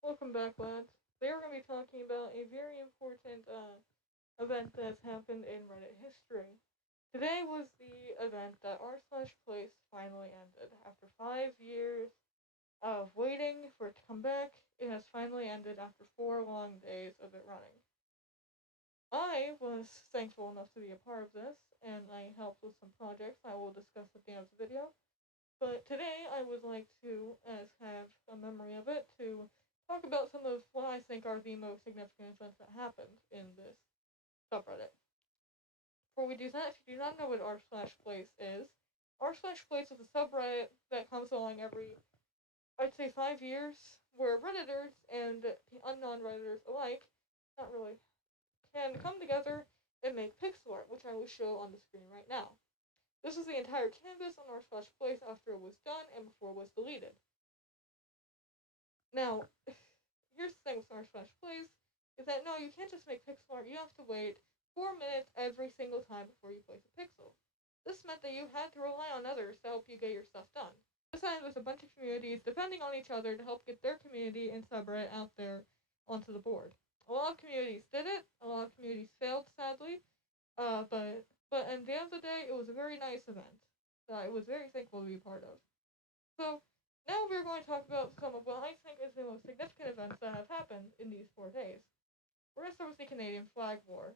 Welcome back, lads. Today we're going to be talking about a very important event that's happened in Reddit history. Today was the event that r slash place finally ended. After 5 years of waiting for it to come back, it has finally ended after 4 long days of it running. I was thankful enough to be a part of this, and I helped with some projects I will discuss at the end of the video. But today I would like to, as have a memory of it, to talk about some of what I think are the most significant events that happened in this subreddit. Before we do that, if you do not know what r slash place is, r slash place is a subreddit that comes along every, I'd say, 5 years, where Redditors and unknown Redditors alike, not really, can come together and make pixel art, which I will show on the screen right now. This is the entire canvas on r slash place after it was done and before it was deleted. Now, here's the thing with r slash plays, is that no, you can't just make pixel art, you have to wait 4 minutes every single time before you place a pixel. This meant that you had to rely on others to help you get your stuff done. This ended with a bunch of communities depending on each other to help get their community and subreddit out there onto the board. A lot of communities did it, a lot of communities failed, sadly, but at the end of the day, it was a very nice event that I was very thankful to be part of. So, now we're going to talk about some of what I think is the most significant events that have happened in these 4 days. We're going to start with the Canadian Flag War.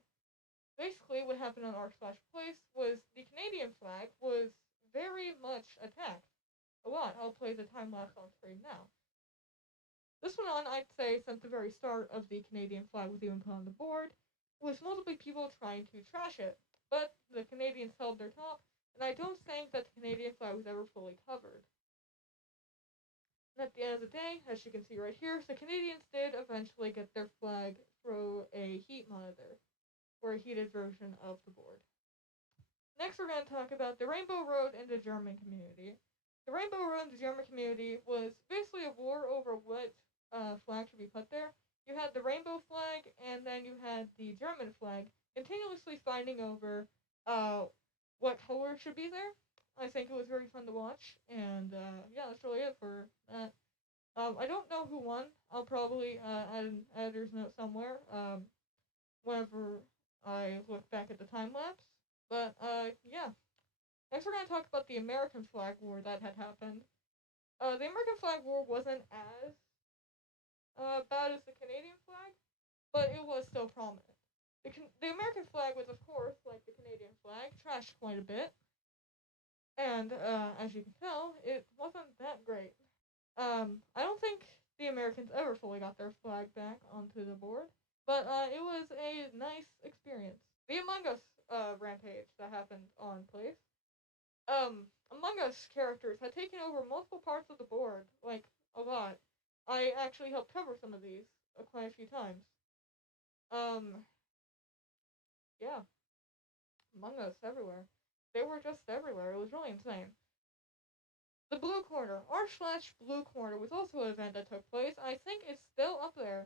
Basically, what happened on r slash place was the Canadian flag was very much attacked. A lot. I'll play the time lapse on screen now. This went on, I'd say, since the very start of the Canadian flag was even put on the board, with multiple people trying to trash it. But the Canadians held their top, and I don't think that the Canadian flag was ever fully covered. And at the end of the day, as you can see right here, the Canadians did eventually get their flag through a heat monitor, or a heated version of the board. Next, we're going to talk about the Rainbow Road and the German community. The Rainbow Road and the German community was basically a war over what flag should be put there. You had the rainbow flag, and then you had the German flag, continuously fighting over what color should be there. I think it was very fun to watch, and yeah, that's really it for that. I don't know who won. I'll probably add an editor's note somewhere whenever I look back at the time lapse. But yeah. Next, we're going to talk about the American flag war that had happened. The American flag war wasn't as bad as the Canadian flag, but it was still prominent. The American flag was, of course, like the Canadian flag, trashed quite a bit, and as you can tell, it wasn't that great. I don't think the Americans ever fully got their flag back onto the board, but it was a nice experience. The Among Us rampage that happened on Place. Among Us characters had taken over multiple parts of the board, like a lot. I actually helped cover some of these quite a few times. Um, yeah, Among Us everywhere. They were just everywhere. It was really insane. The Blue Corner, r slash Blue Corner, was also an event that took place. I think it's still up there.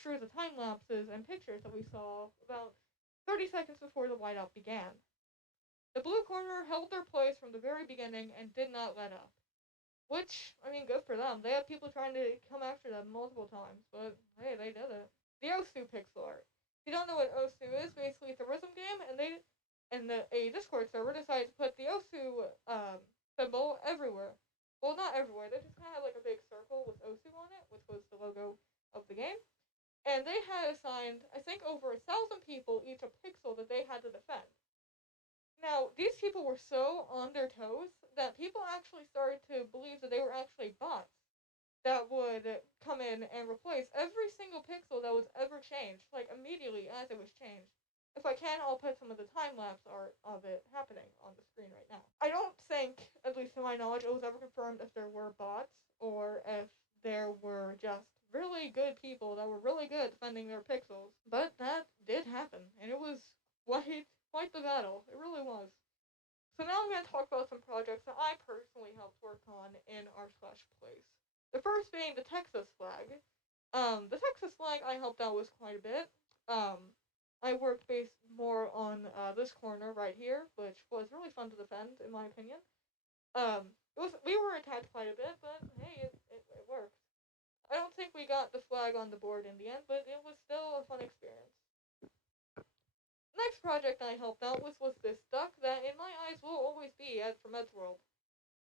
Through the time lapses and pictures that we saw about 30 seconds before the whiteout began. The Blue Corner held their place from the very beginning and did not let up. Which, I mean, good for them. They had people trying to come after them multiple times, but hey, they did it. The Osu pixel art. If you don't know what Osu is, basically it's a rhythm game, and a Discord server decided to put the Osu symbol everywhere. Well, not everywhere. They just kind of had like a big circle with Osu on it, which was the logo of the game. And they had assigned, I think, over 1,000 people each a pixel that they had to defend. Now, these people were so on their toes that people actually started to believe that they were actually bots that would come in and replace every single pixel that was ever changed, like immediately as it was changed. If I can, I'll put some of the time lapse art of it happening on the screen right now. I don't think, at least to my knowledge, it was ever confirmed if there were bots or if there were just really good people that were really good at defending their pixels. But that did happen, and it was quite the battle. It really was. So now I'm going to talk about some projects that I personally helped work on in r slash place. The first being the Texas flag. The Texas flag I helped out with quite a bit. I worked based more on this corner right here, which was really fun to defend, in my opinion. We were attacked quite a bit, but hey, it worked. I don't think we got the flag on the board in the end, but it was still a fun experience. Next project I helped out with was this duck that, in my eyes, will always be Ed from Eddsworld.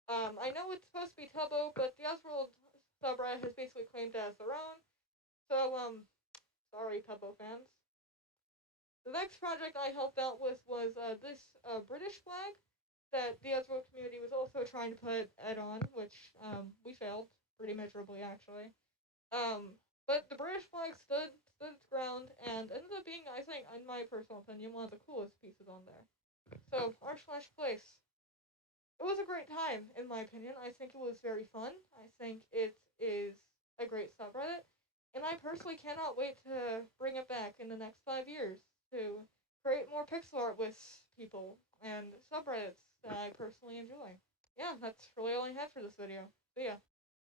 I know it's supposed to be Tubbo, but the Eddsworld subreddit has basically claimed it as their own. So, sorry, Tubbo fans. The next project I helped out with was this British flag that the Eddsworld community was also trying to put Ed on, which we failed pretty miserably, actually. But the British flag stood its ground and ended up being, I think, in my personal opinion, one of the coolest pieces on there. So, r/place. It was a great time, in my opinion. I think it was very fun. I think it is a great subreddit. And I personally cannot wait to bring it back in the next 5 years to create more pixel art with people and subreddits that I personally enjoy. Yeah, that's really all I had for this video. See ya.